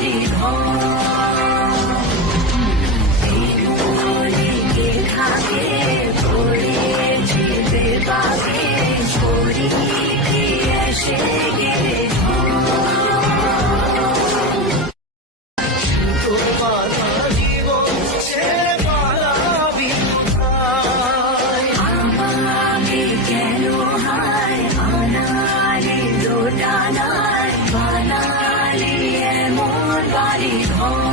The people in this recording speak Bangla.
বাড়ি ঘর থাকে পড়েছি বেবাগে করি কি এসে গেলে আমাকে কেন হায় আনালি দোটানায় বানালি এমন বাড়ি ঘর